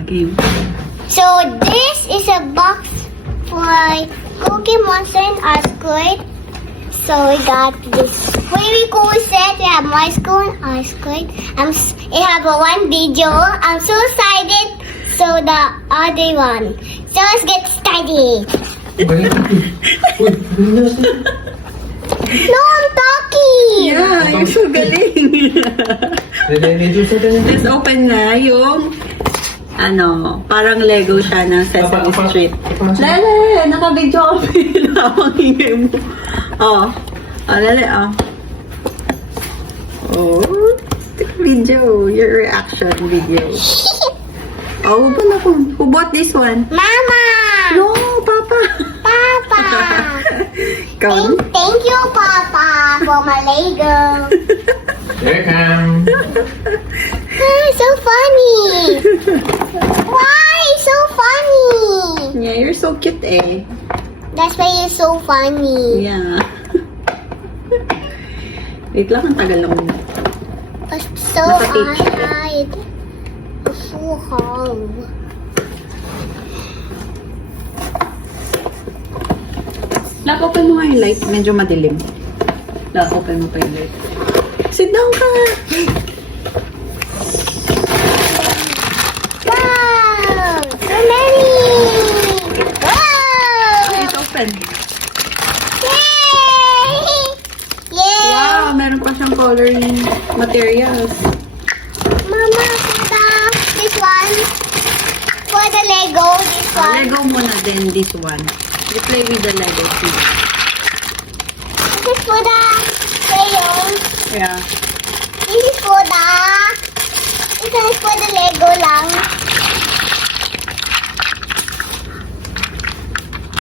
game. So this is a box for Cookie Monster and Asquith. So we got this very cool set. We have my school and Asquith. I have one video. I'm so excited. So the other one. So let's get started. No, I'm talking. Yeah, you're so galing. Let's open na yung parang Lego siya ng Sesame Street. Lele, naka-video ako. Pinawang hingay mo. Lele, stick video. Your reaction video. Who bought this one? Mama. No, Papa. Papa. Come. Thank you, Papa, for my Lego. Welcome. So funny. Why so funny? Yeah, you're so cute eh. That's why you're so funny. Yeah. Wait lang, ang tagal lang muna. It's so Naka-tape siya. hard. It's so hard. Lock, open mo nga yung light. Medyo madilim. Lock, open mo pa yung light. Sit down ka nga. Wow! So many! Wow! It's open. Yay! Yay! Wow, meron pa siyang coloring materials. Mama, this one. For the Lego, this one. Lego muna din this one. You play with the Lego too. This is for the crayons. Yeah. This is for the... This one is for the Lego lang.